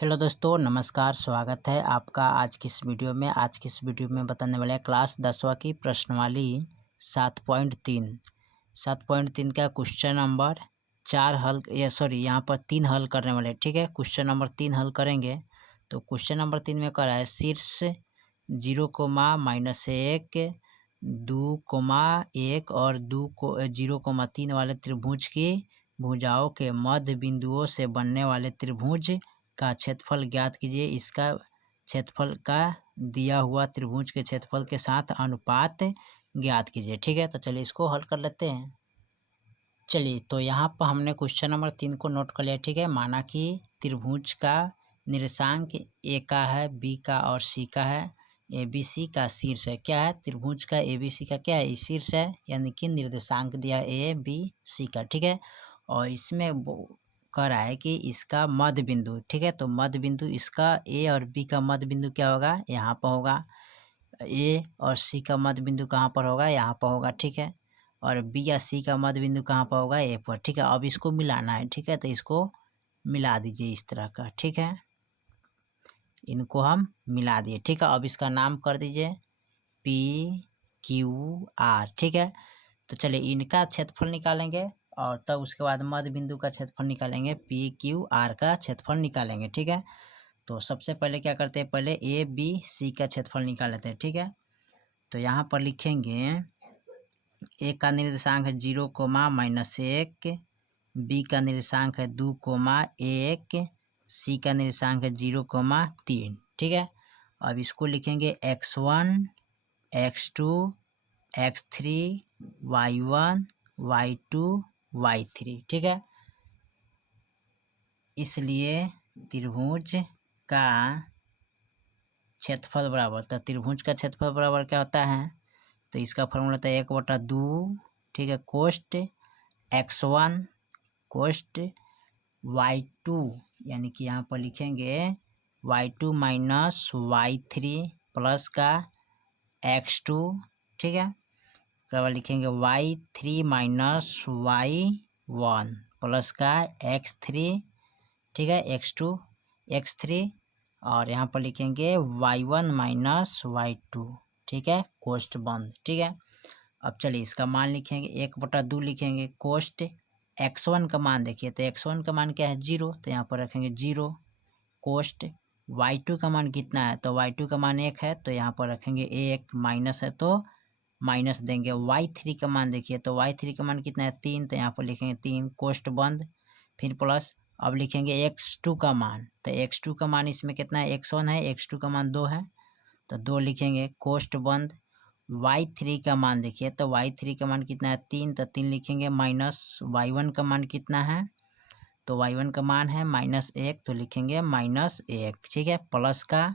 Hello दोस्तों, नमस्कार। स्वागत है आपका आज की इस वीडियो में। आज की इस वीडियो में बताने वाले हैं क्लास 10वीं की प्रश्नावली 7.3 का क्वेश्चन नंबर 4 हल यहाँ पर 3 हल करने वाले हैं। ठीक है, क्वेश्चन नंबर 3 हल करेंगे। तो क्वेश्चन नंबर 3 में कह रहा है शीर्ष 0,-1 2,1 और 0,3 वाले त्रिभुज की भुजाओं के मध्य बिंदुओं से बनने वाले त्रिभुज का क्षेत्रफल ज्ञात कीजिए। इसका क्षेत्रफल का दिया हुआ त्रिभुज के क्षेत्रफल के साथ अनुपात ज्ञात कीजिए। ठीक है, तो चलिए इसको हल कर लेते हैं। चलिए, तो यहाँ पर हमने क्वेश्चन नंबर 3 को नोट कर लिया। ठीक है, माना कि त्रिभुज का निर्देशांक ए का है, बी का और सी का है, ए बी सी का शीर्ष है। क्या है? त्रिभुज का ए बी सी का क्या है? शीर्ष है, यानी कि निर्देशांक दिया ए बी सी का। ठीक है, और इसमें कह रहा है कि इसका मध्य बिंदु। ठीक है, तो मध्य बिंदु इसका ए और बी का मध्य बिंदु क्या होगा? यहाँ पर होगा। ए और सी का मध्य बिंदु कहाँ पर होगा? यहाँ पर होगा। ठीक है, और बी या सी का मध्य बिंदु कहाँ पर होगा? ए पर। ठीक है, अब इसको मिलाना है। ठीक है, तो इसको मिला दीजिए इस तरह का। ठीक है, इनको हम मिला दिए। ठीक है, अब इसका नाम कर दीजिए पी क्यू आर। ठीक है, तो चलिए इनका क्षेत्रफल निकालेंगे और तब उसके बाद मध्य बिंदु का क्षेत्रफल निकालेंगे, पी क्यू आर का क्षेत्रफल निकालेंगे। ठीक है, तो सबसे पहले क्या करते हैं? पहले ए बी सी का क्षेत्रफल निकाल लेते हैं। ठीक है, तो यहाँ पर लिखेंगे ए का निर्देशांक है 0,-1, बी का निर्देशांक है 2,1, सी का निर्देशांक है 0,3। ठीक है, अब इसको लिखेंगे x1 x2 x3 y1 y2 y3। ठीक है, इसलिए त्रिभुज का क्षेत्रफल बराबर, तो त्रिभुज का क्षेत्रफल बराबर क्या होता है? तो इसका फॉर्मूला होता है 1/2। ठीक है, कोष्ट x1 कोष्ट y2, यानी कि यहाँ पर लिखेंगे y2 माइनस y3 प्लस का x2। ठीक है, उसके बाद लिखेंगे y3 माइनस y1 प्लस का x3। ठीक है, x2 x3, और यहाँ पर लिखेंगे y1 माइनस y2। ठीक है, कोष्ट बंद। ठीक है, अब चलिए इसका मान लिखेंगे 1/2 लिखेंगे। कोष्ट x1 का मान देखिए, तो x1 का मान क्या है? 0, तो यहाँ पर रखेंगे 0। कोष्ट y2 का मान कितना है? तो y2 का मान 1 है, तो यहाँ पर रखेंगे 1। माइनस है तो माइनस देंगे। y3 का मान देखिए, तो y3 का मान कितना है? 3, तो यहाँ पर लिखेंगे 3। कोष्ट बंद, फिर प्लस। अब लिखेंगे x2 का मान, तो x2 का मान इसमें कितना है? x1 है, x2 का मान 2 है, तो 2 लिखेंगे। कोष्ट बंद। y3 का मान देखिए, तो y3 का मान कितना है? 3, तो 3 लिखेंगे। माइनस y1 का मान कितना है? तो y1 का मान है -1, तो लिखेंगे -1। ठीक है, प्लस का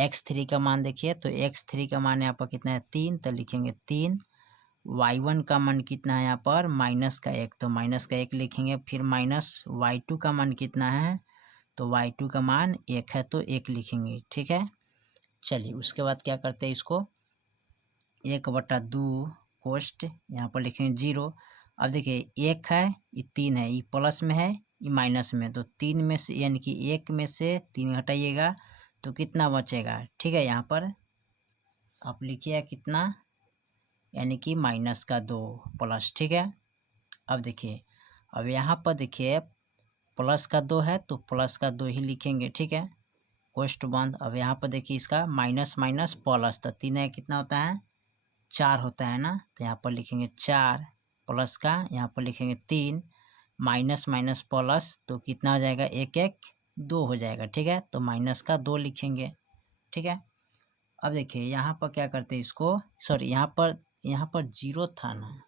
x3 का मान देखिए, तो x3 का मान यहाँ पर कितना है? 3, तो लिखेंगे 3। y1 का मान कितना है यहाँ पर? -1, तो -1 लिखेंगे। फिर माइनस y2 का मान कितना है? तो y2 का मान 1 है, तो 1 लिखेंगे। ठीक है, चलिए उसके बाद क्या करते हैं? इसको 1/2 कोष्ट यहाँ पर लिखेंगे 0। अब देखिए 1 है, ये 3 है, ये प्लस में है, ये माइनस में, तो 3 में से यानी कि 1 में से 3 घटाइएगा तो कितना बचेगा? ठीक है, यहाँ पर आप लिखिए कितना, यानी कि -2 प्लस। ठीक है, अब देखिए, अब यहाँ पर देखिए प्लस का 2 है, तो प्लस का 2 ही लिखेंगे। ठीक है, कोष्ट बंद। अब यहाँ पर देखिए इसका माइनस माइनस प्लस, तो 3 है, कितना होता है? 4 होता है ना, तो यहाँ पर लिखेंगे 4 प्लस का, यहाँ पर लिखेंगे 3 माइनस माइनस प्लस, तो कितना हो जाएगा? 1 1 2 हो जाएगा। ठीक है, तो माइनस का 2 लिखेंगे। ठीक है, अब देखिए यहाँ पर क्या करते हैं इसको, सॉरी यहाँ पर 0 था ना,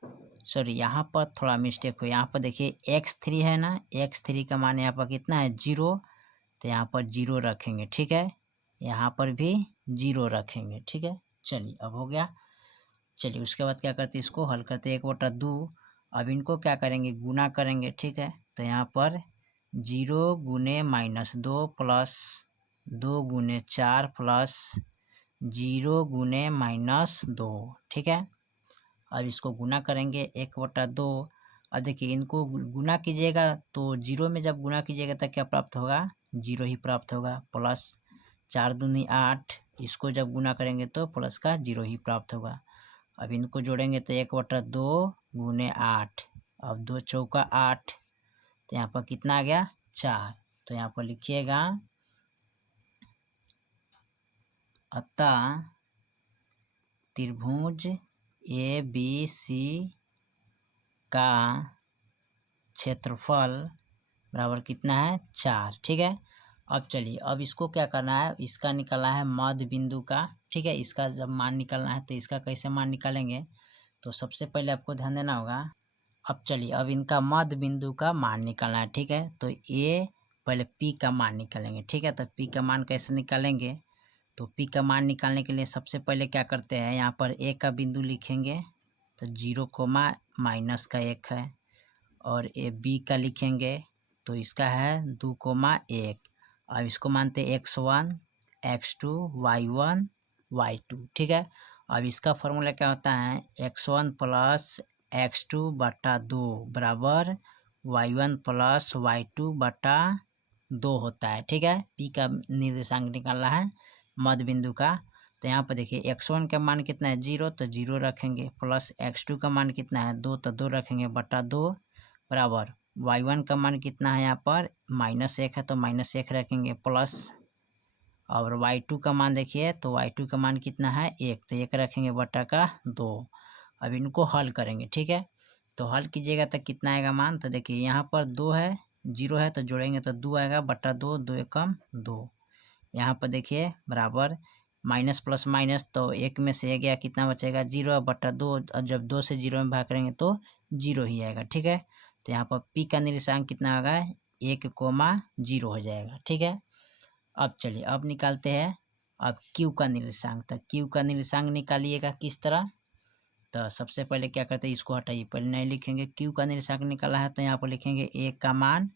सॉरी यहाँ पर थोड़ा मिस्टेक हुआ। यहाँ पर देखिए x3 है ना, x3 का मान यहाँ पर कितना है? 0, तो यहाँ पर 0 रखेंगे। ठीक है, यहाँ पर भी 0 रखेंगे। ठीक है, चलिए अब हो गया। चलिए उसके बाद क्या करते हैं? इसको हल करते हैं 1/2। अब इनको क्या करेंगे? गुना करेंगे। ठीक है, तो यहाँ पर 0 गुने -2 प्लस 2 गुने 4 प्लस 0 गुने -2। ठीक है, अब इसको गुना करेंगे 1/2, अब देखिए इनको गुना कीजिएगा तो जीरो में जब गुना कीजिएगा तो क्या प्राप्त होगा, जीरो ही प्राप्त होगा। प्लस 4 दूनी 8, इसको जब गुना करेंगे तो प्लस का जीरो ही प्राप्त होगा। अब इनको जोड़ेंगे तो 1/2 गुने 8, अब 2 चौका 8, तो यहाँ पर कितना आ गया 4। तो यहाँ पर लिखिएगा अतः त्रिभुज ABC का क्षेत्रफल बराबर कितना है 4। ठीक है, अब चलिए अब इसको क्या करना है, इसका निकालना है मध्य बिंदु का। ठीक है, इसका जब मान निकालना है तो इसका कैसे मान निकालेंगे, तो सबसे पहले आपको ध्यान देना होगा। अब चलिए अब इनका मध्य बिंदु का मान निकालना है। ठीक है, तो ये पहले P का मान निकालेंगे। ठीक है, तो P का मान कैसे निकालेंगे, तो P का मान निकालने के लिए सबसे पहले क्या करते हैं, यहाँ पर A का बिंदु लिखेंगे तो 0, माइनस का 1 है, और ये B का लिखेंगे तो इसका है 2, 1। अब इसको मानते हैं x1 x2 y1 y2। ठीक है, अब इसका फॉर्मूला क्या होता है, x1 प्लस x2 बटा 2 बराबर y1 प्लस y2 बटा 2 होता है। ठीक है, P का निर्देशांक निकालना है मध्य बिंदु का। तो यहाँ पर देखिए x1 का मान कितना है 0, तो 0 रखेंगे, प्लस x2 का मान कितना है 2, तो 2 रखेंगे बटा 2 बराबर y1 का मान कितना है यहाँ पर -1 है, तो -1 रखेंगे प्लस, और y2 का मान देखिए तो y2 का मान कितना है 1, तो 1 रखेंगे बटा का 2। अब इनको हल करेंगे। ठीक है, तो हल कीजिएगा तो कितना आएगा मान, तो देखिए यहाँ पर 2 है 0 है तो जोड़ेंगे तो 2 आएगा बटा 2, 2 एकम 2। यहाँ पर देखिए बराबर माइनस प्लस माइनस, तो 1 में से 1 गया, कितना बचेगा 0 बटा 2, और जब 2 से 0 में भाग करेंगे तो 0 ही आएगा। ठीक है, तो यहाँ पर P का निर्देशांक कितना होगा 1, 0 हो जाएगा। ठीक है, अब चलिए अब निकालते हैं अब Q का निर्देशांक। तो Q का निर्देशांक निकालिएगा किस तरह, तो सबसे पहले क्या करते हैं, इसको हटाइए, पहले नहीं लिखेंगे। Q का निर्देशांक निकाला है तो यहाँ पर लिखेंगे A का मान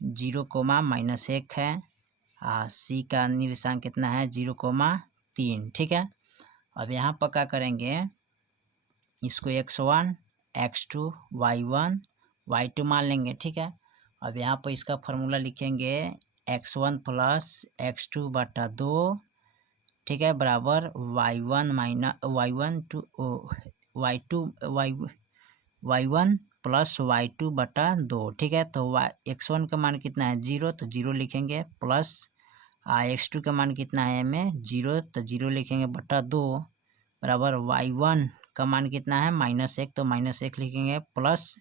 0, -1 है, C का निर्देशांक कितना है 0, 3। ठीक है, अब यहाँ पर क्या करेंगे, इसको x1 x2 y1 y2 मान लेंगे। ठीक है, अब यहाँ पर इसका फार्मूला लिखेंगे x1 प्लस x2 बटा 2। ठीक है, बराबर y1 प्लस y2 बटा 2। ठीक है, तो x1 का मान कितना है 0, तो 0 लिखेंगे, प्लस x2 का मान कितना है में 0, तो 0 लिखेंगे बटा 2 बराबर y1 का मान कितना है -1, तो -1 लिखेंगे, प्लस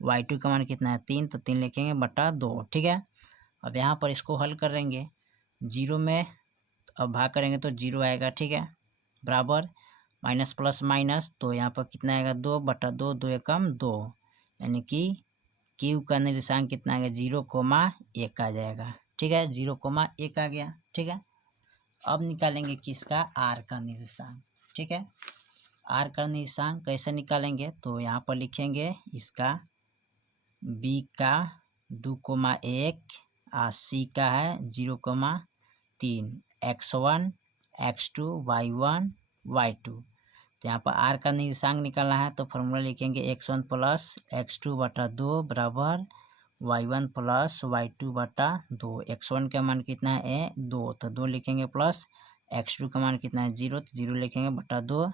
y2 का मान कितना है 3, तो 3 लिखेंगे बटा 2। ठीक है, अब यहाँ पर इसको हल करेंगे, 0 में अब भाग करेंगे तो 0 आएगा। ठीक है, बराबर माइनस प्लस माइनस, तो यहाँ पर कितना आएगा 2 बटा 2, 2 एकम 2, यानी कि Q का निर्देशांक कितना आएगा 0, 1 आ जाएगा। ठीक है, 0, 1 आ गया। ठीक है, अब निकालेंगे किसका R का निर्देशांक। ठीक है, R का निर्देशांक कैसे निकालेंगे, तो यहाँ पर लिखेंगे इसका B का 2, 1, C का है 0, 3, x1 x2 y1 y2। तो यहाँ पर R का निर्देशांक निकालना है तो फॉर्मूला लिखेंगे x1 प्लस x2 बटा 2 बराबर y1 प्लस y2 बटा 2। x1 का मान कितना है 2, तो 2 लिखेंगे, प्लस x2 का मान कितना है 0, तो 0 लिखेंगे बटा 2।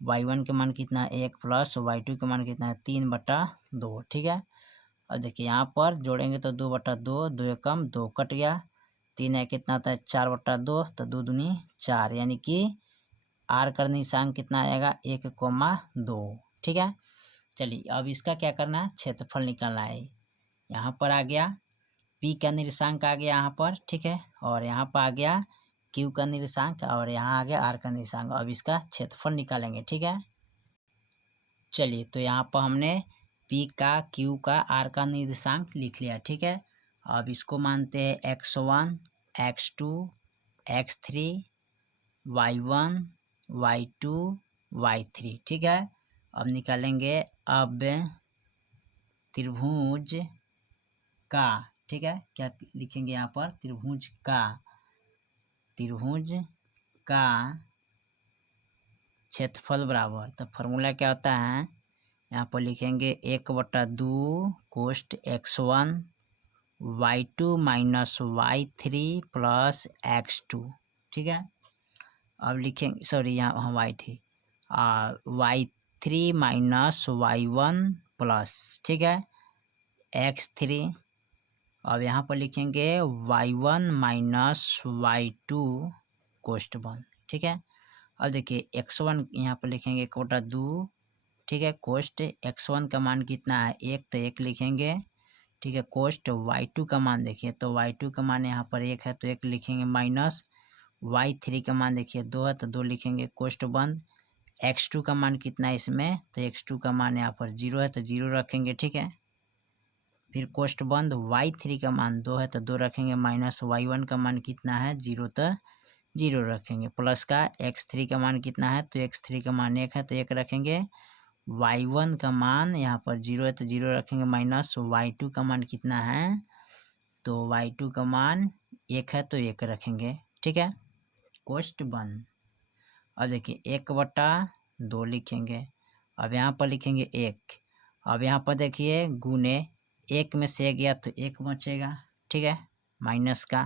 y1 का मान कितना है 1, प्लस y2 का मान कितना है 3 बटा 2। ठीक है, अब देखिए यहाँ पर जोड़ेंगे तो 2 बटा 2, 2 एकम 2 कट गया, 3 है कितना आता है 4 बटा 2, तो 2 दूनी 4, यानी कि R का निर्देशांक कितना आएगा 1, 2। ठीक है, चलिए अब इसका क्या करना है, क्षेत्रफल निकालना है। यहाँ पर आ गया P का निर्देशांक आ गया यहाँ पर। ठीक है, और यहाँ पर आ गया Q का निर्देशांक, और यहाँ आ गया R का निर्देशांक। अब इसका क्षेत्रफल निकालेंगे। ठीक है, चलिए तो यहाँ पर हमने P का Q का R का निर्देशांक लिख लिया। ठीक है, अब इसको मानते हैं x1 x2 x3 y1 y2 y3। ठीक है, अब निकालेंगे अब त्रिभुज का। ठीक है, क्या लिखेंगे यहाँ पर, त्रिभुज का क्षेत्रफल बराबर, तो फॉर्मूला क्या होता है यहाँ पर लिखेंगे 1/2 कोष्ट x1 y2 minus y3 plus x2। ठीक है, अब लिखेंगे, सॉरी यहाँ हम y3 y3 minus y1 plus, ठीक है, x3। अब यहाँ पर लिखेंगे y1 माइनस y2 कोष्ट 1। ठीक है, अब देखिए x1 यहाँ पर लिखेंगे 1/2, ठीक है, कोष्ट x1 का मान कितना है 1, तो 1 लिखेंगे। ठीक है, कोष्ट y2 का मान देखिए, तो y2 का मान यहाँ पर 1 है तो 1 लिखेंगे, माइनस y3 का मान देखिए 2 है तो 2 लिखेंगे, कोष्ट बंद। x2 का मान कितना है इसमें, तो x2 का मान यहाँ पर 0 है तो 0 रखेंगे। ठीक है, फिर कोष्ट बंद, y3 का मान 2 है तो 2 रखेंगे, माइनस y1 का मान कितना है 0 तो 0 रखेंगे, प्लस का x3 का मान कितना है, तो x3 का मान 1 है तो 1 रखेंगे, y1 का मान यहाँ पर 0 है तो 0 रखेंगे, माइनस y2 का मान कितना है, तो y2 का मान 1 है तो 1 रखेंगे। ठीक है, कोष्ट बंद। अब देखिए 1/2 लिखेंगे, अब यहाँ पर लिखेंगे 1। अब यहाँ पर देखिए गुने 1 में से गया तो 1 बचेगा। ठीक है, माइनस का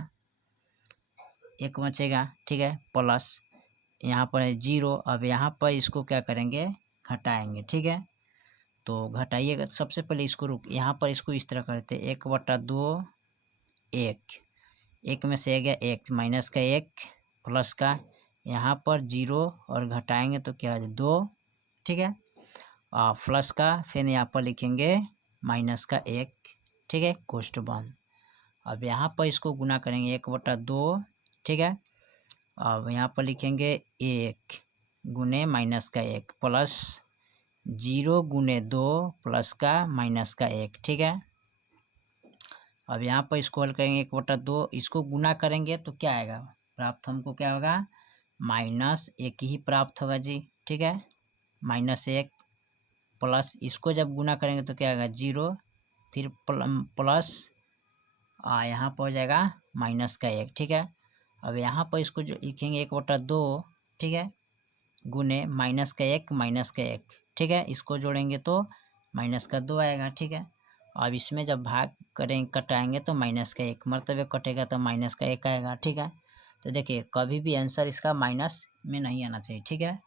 1 बचेगा। ठीक है, प्लस यहाँ पर है 0। अब यहाँ पर इसको क्या करेंगे, घटाएंगे। ठीक है, तो घटाइएगा, सबसे पहले इसको यहाँ पर इसको इस तरह करते 1/2 1 में से गया 1, माइनस का 1 प्लस का यहाँ पर 0 और घटाएंगे तो क्या है 2। ठीक है, प्लस का फिर यहाँ पर लिखेंगे माइनस का 1। ठीक है, कोष्ट बंद। अब यहाँ पर इसको गुना करेंगे 1/2। ठीक है, अब यहाँ पर लिखेंगे 1 गुने माइनस का 1 प्लस 0 गुने 2 प्लस का माइनस का 1। ठीक है, अब यहाँ पर इसको हल करेंगे 1/2, इसको गुना करेंगे तो क्या आएगा प्राप्त, हमको क्या होगा -1 ही प्राप्त होगा जी। ठीक है, -1 प्लस इसको जब गुना करेंगे तो क्या आएगा 0, फिर प्लस यहाँ पर हो जाएगा माइनस का 1। ठीक है, अब यहाँ पर इसको जो लिखेंगे 1/2, ठीक है, गुने माइनस का 1। ठीक है, इसको जोड़ेंगे तो माइनस का 2 आएगा। ठीक है, अब इसमें जब भाग करेंगे कटाएंगे तो माइनस का 1 मरतबे कटेगा तो माइनस का 1 आएगा। ठीक है, तो देखिए कभी भी आंसर इसका माइनस में नहीं आना चाहिए। ठीक है,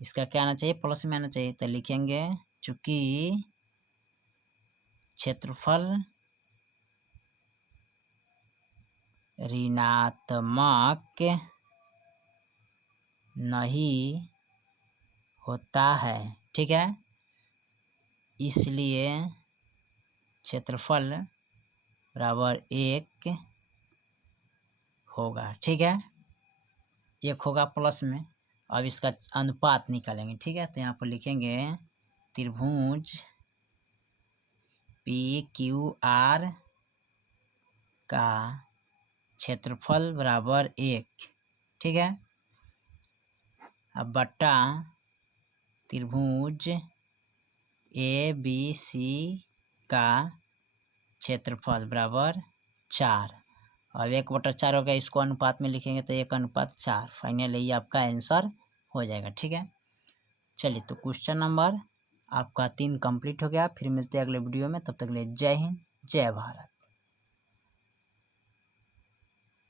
इसका क्या आना चाहिए, प्लस में आना चाहिए। तो लिखेंगे चूँकि क्षेत्रफल ऋणात्मक नहीं होता है, ठीक है, इसलिए क्षेत्रफल बराबर 1 होगा। ठीक है, 1 होगा प्लस में। अब इसका अनुपात निकालेंगे। ठीक है, तो यहाँ पर लिखेंगे त्रिभुज PQR का क्षेत्रफल बराबर 1। ठीक है, अब बट्टा त्रिभुज ABC का क्षेत्रफल बराबर 4। अब 1/4 हो गया, इसको अनुपात में लिखेंगे तो 1/4। फाइनली ये आपका आंसर हो जाएगा। ठीक है, चलिए तो क्वेश्चन नंबर आपका 3 कंप्लीट हो गया। फिर मिलते हैं अगले वीडियो में, तब तक के लिए जय हिंद जय भारत।